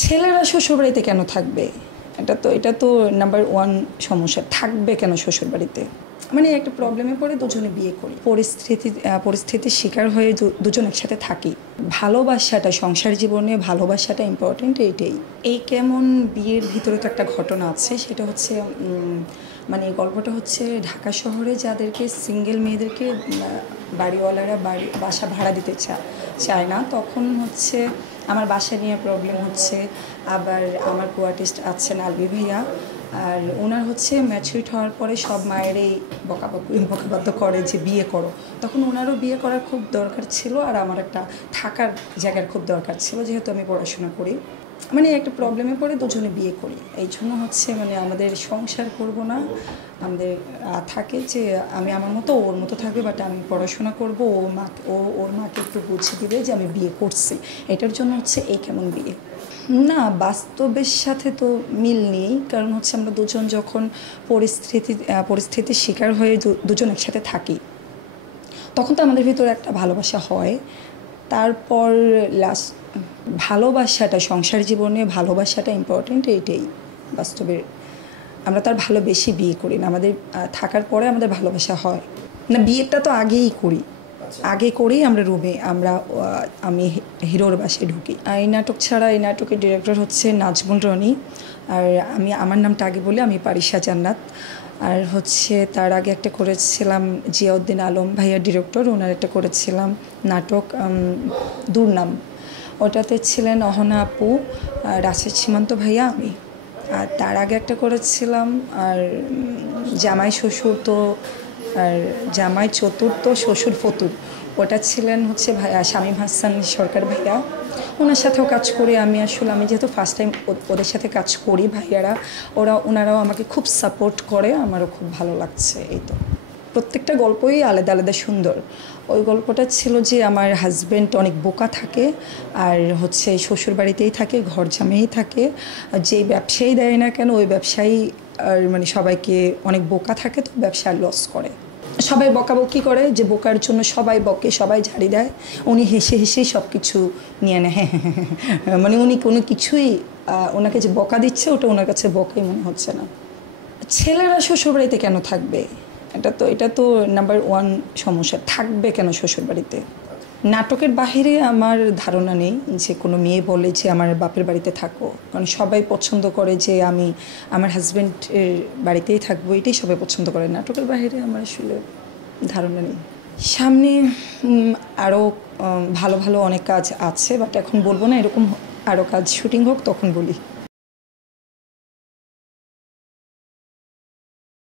ছেলেরা শ্বশুরবাড়িতে কেন থাকবে? এটা তো নাম্বার 1 সমস্যা। থাকবে কেন শ্বশুরবাড়িতে? মানে একটা প্রবলেমে পড়ে দুজনে বিয়ে করি। পরিস্থিতির শিকার হয়ে দুজন একসাথে থাকি। ভালোবাসাটা, সংসার জীবনে ভালোবাসাটা ইম্পর্টেন্ট, এইটাই। এই কেমন বিয়ের ভিতরে তো একটা ঘটনা আছে, সেটা হচ্ছে মানে এই গল্পটা হচ্ছে ঢাকা শহরে যাদেরকে সিঙ্গেল মেয়েদেরকে বাড়িওয়ালারা বাসা ভাড়া দিতে চায় না, তখন হচ্ছে আমার বাসা নিয়ে প্রবলেম হচ্ছে। আবার আমার কো-আর্টিস্ট আছেন আলবি ভাইয়া, আর ওনার হচ্ছে ম্যাচুরিট হওয়ার পরে সব মায়েরই বকাবাদ্য করে যে বিয়ে করো। তখন ওনারও বিয়ে করার খুব দরকার ছিল, আর আমার একটা থাকার জায়গার খুব দরকার ছিল, যেহেতু আমি পড়াশোনা করি। মানে একটা প্রবলেমে পড়ে দুজনে বিয়ে করি। এই জন্য হচ্ছে মানে আমাদের সংসার করব না, আমাদের থাকে যে আমি আমার মতো, ওর মতো থাকবে, বাট আমি পড়াশোনা করব, ওর মাকে একটু বুঝিয়ে দিবে যে আমি বিয়ে করছি। এটার জন্য হচ্ছে এই কেমন বিয়ে। না, বাস্তবের সাথে তো মিল নেই, কারণ হচ্ছে আমরা দুজন যখন পরিস্থিতির শিকার হয়ে দুজন একসাথে থাকি, তখন তো আমাদের ভিতরে একটা ভালোবাসা হয়। তারপর লাস্ট ভালোবাসাটা, সংসার জীবনে ভালোবাসাটা ইম্পর্টেন্ট, এইটাই বাস্তবের। আমরা তো আর ভালোবেসে বিয়ে করি না, আমাদের থাকার পরে আমাদের ভালোবাসা হয় না। বিয়েটা তো আগেই করি, আগে করেই আমরা রুমে আমি হিরোর বাসায় ঢুকি। এই নাটক ছাড়া এই নাটকের ডিরেক্টর হচ্ছে নাজমুল রনি, আর আমার নামটা আগে বলে, আমি পারিশা জান্নাত। আর হচ্ছে তার আগে একটা করেছিলাম জিয়াউদ্দিন আলম ভাইয়া ডিরেক্টর, ওনার একটা করেছিলাম নাটক দুর্নাম, ওটাতে ছিলেন অহনা আপু, রাশেদ সীমান্ত ভাইয়া, আমি। আর তার আগে একটা করেছিলাম আর জামাই শ্বশুর তো, আর জামাই চতুর্থ শ্বশুর ফতুর, ওটা ছিলেন হচ্ছে ভাইয়া শামীম হাসান সরকার ভাইয়া। ওনার সাথেও কাজ করি আমি। আমি যেহেতু ফার্স্ট টাইম ওদের সাথে কাজ করি, ভাইয়ারা ওনারাও আমাকে খুব সাপোর্ট করে, আমারও খুব ভালো লাগছে। এই তো, প্রত্যেকটা গল্পই আলাদা আলাদা সুন্দর। ওই গল্পটা ছিল যে আমার হাজব্যান্ড অনেক বোকা থাকে, আর হচ্ছে শ্বশুর বাড়িতেই থাকে, ঘর জামেই থাকে। যেই ব্যবসায়ী দেয় না কেন, ওই ব্যবসায়ী আর মানে সবাইকে অনেক বোকা থাকে, তো ব্যবসার লস করে। সবাই বকাবকি করে, যে বোকার জন্য সবাই বকে, সবাই ঝাড়ি দেয়। উনি হেসে হেসেই সব কিছু নিয়ে নেয়। মানে উনি কোনো কিছুই, ওনাকে যে বকা দিচ্ছে ওটা ওনার কাছে বকাই মনে হচ্ছে না। ছেলেরা শ্বশুরবাড়িতে কেন থাকবে? এটা তো নাম্বার 1 সমস্যা। থাকবে কেন শ্বশুরবাড়িতে? নাটকের বাহিরে আমার ধারণা নেই যে কোনো মেয়ে বলে যে আমার বাপের বাড়িতে থাকো, কারণ সবাই পছন্দ করে যে আমি আমার হাজব্যান্ডের বাড়িতেই থাকবো, এটাই সবাই পছন্দ করে। নাটকের বাহিরে আমার আসলে ধারণা নেই। সামনে আরও ভালো ভালো অনেক কাজ আছে, বাট এখন বলবো না। এরকম আরও কাজ শুটিং হোক তখন বলি।